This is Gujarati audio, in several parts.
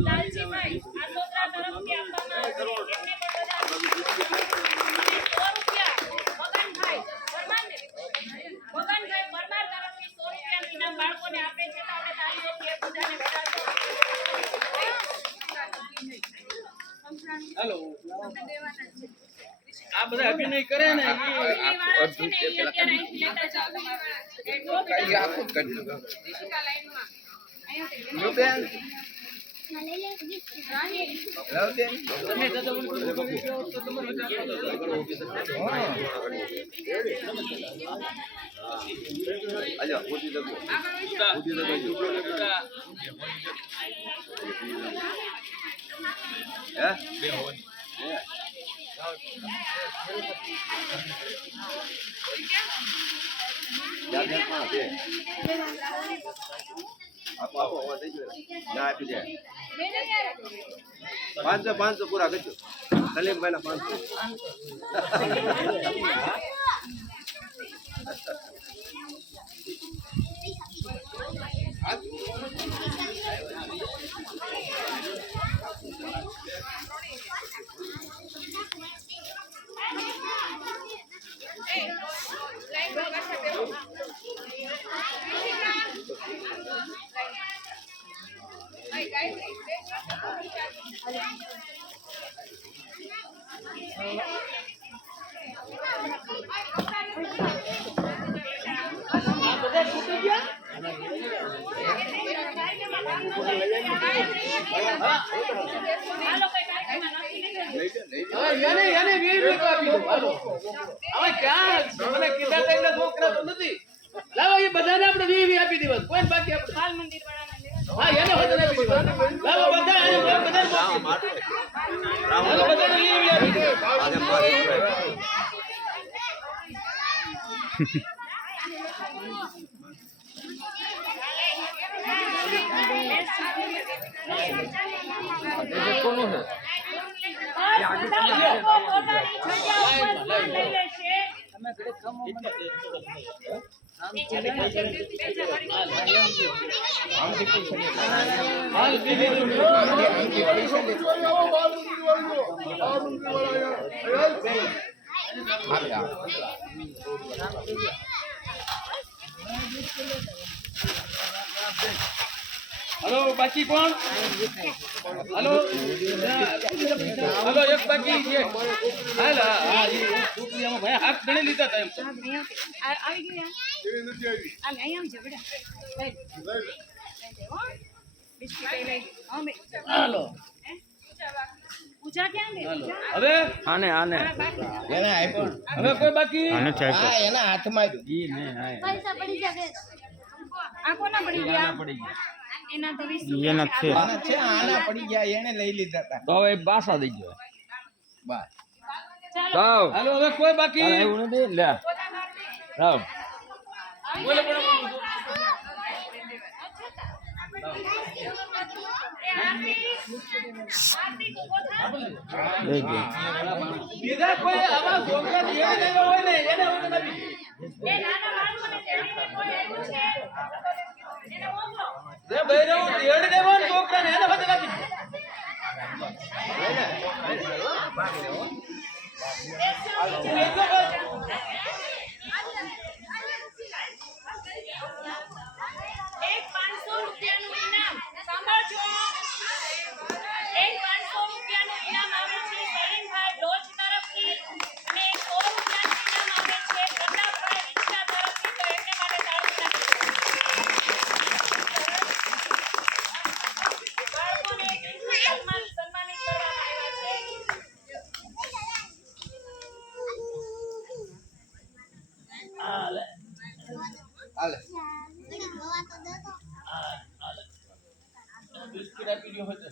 લાલજીભાઈ આસોદરા તરફથી આપવામાં આવશે એમને પણ બધા મગનભાઈ પરમાર તરફથી 100 રૂપિયાનું ઇનામ બાળકોને આપે છે તો આપણે તાળીઓથી બધાને વધારજો હેલો આ બધા અભિનય કરે ને એ વાળા છે ને એ અત્યારે અહીં લેતા જાવ તમારા આખો કરી લો તમે દાદા બોલ તો તમારે આજા મોટી દગો હે આપો થઈ ગયો ના આપી દે 500 પૂરા કરજો સલીમભાઈ ના 500 हेलो बाकी कौन हेलो हेलो एक बाकी છે હાલા હા ઈ ટુકડીમાં ભાઈ હાથ ગણી લીધા તા એમ આવી ગયા કેવી નથી આવી આ લઈ આમ છે બેટા લઈ હો બિસ્કિટ લઈ હા મે હાલો પૂજા ક્યાં ગઈ હવે આને એને આઈફોન હવે કોઈ બાકી આને ચાઈકો હા એના હાથમાં ઈ ને હા પૈસા પડી જાય આ કોના પડી ગયા પડી ગયા એના તો 20 એના છે આના પડી ગયા એને લઈ લીધા તા તો હવે બાસા દઈ ગયો બસ ચાલો હાલો હવે કોઈ બાકી એવું નથી લે રાવ બોલે પણ બીજા કોઈ આવા છોકરા દેવા દેવા હોય ને એને હું નથી એ નાના બાળકોને તેડીને કોઈ આવ્યું છે એને મોકલો રે બૈરો દેડ દેવા છોકરાને એને બધે નથી એક 500 રૂપિયાનું ઇનામ સાંભળજો એક 500 રૂપિયાનું ઇનામ આવે છે સલીમભાઈ બ્લોચ તરફથી અને 100 રૂપિયાનું ઇનામ આવે છે પ્રતાપભાઈ વિંછા તરફથી તો એમને માટે તાળીઓ બાળકોને સન્માનિત કરવામાં આવ્યા હાલે બિસ્કિટ આપી દો હતો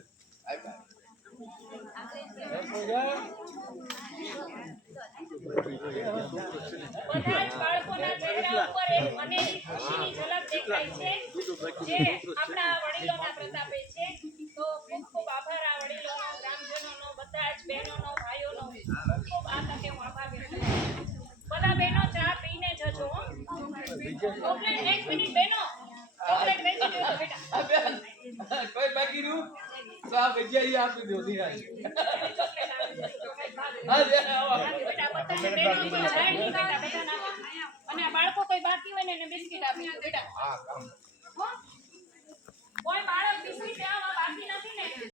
બધા જ બાળકોના ચહેરા ઉપર એક અનેરી ખુશીની ઝલક દેખાય છે જે આપણા વડીલોના પ્રતાપે છે તો ખૂબ ખૂબ આભાર આ વડીલોનો ગ્રામજનોનો બધા જ બહેનોનો ભાઈઓનો ખૂબ આ તકે હું આભાર વ્યક્ત કરું છું બધા બહેનો ચા પીને જજો ચોકલેટ એક મિનિટ બહેનો ચોકલેટ વેચી દો બેટા આ બેન કોઈ બાકી રહ્યું તો આ ભજીયા ઈ આપી દો નિરાંત. હા બેન આવો. બેટા બધાને બેનો કોઈ જાય નહીં બેટા બધાને આપો. અને આ બાળકો કોઈ બાકી હોય ને એને બિસ્કિટ આપી દો બેટા. હો? કોઈ બાળક બિસ્કિટ લેવામાં બાકી નથી ને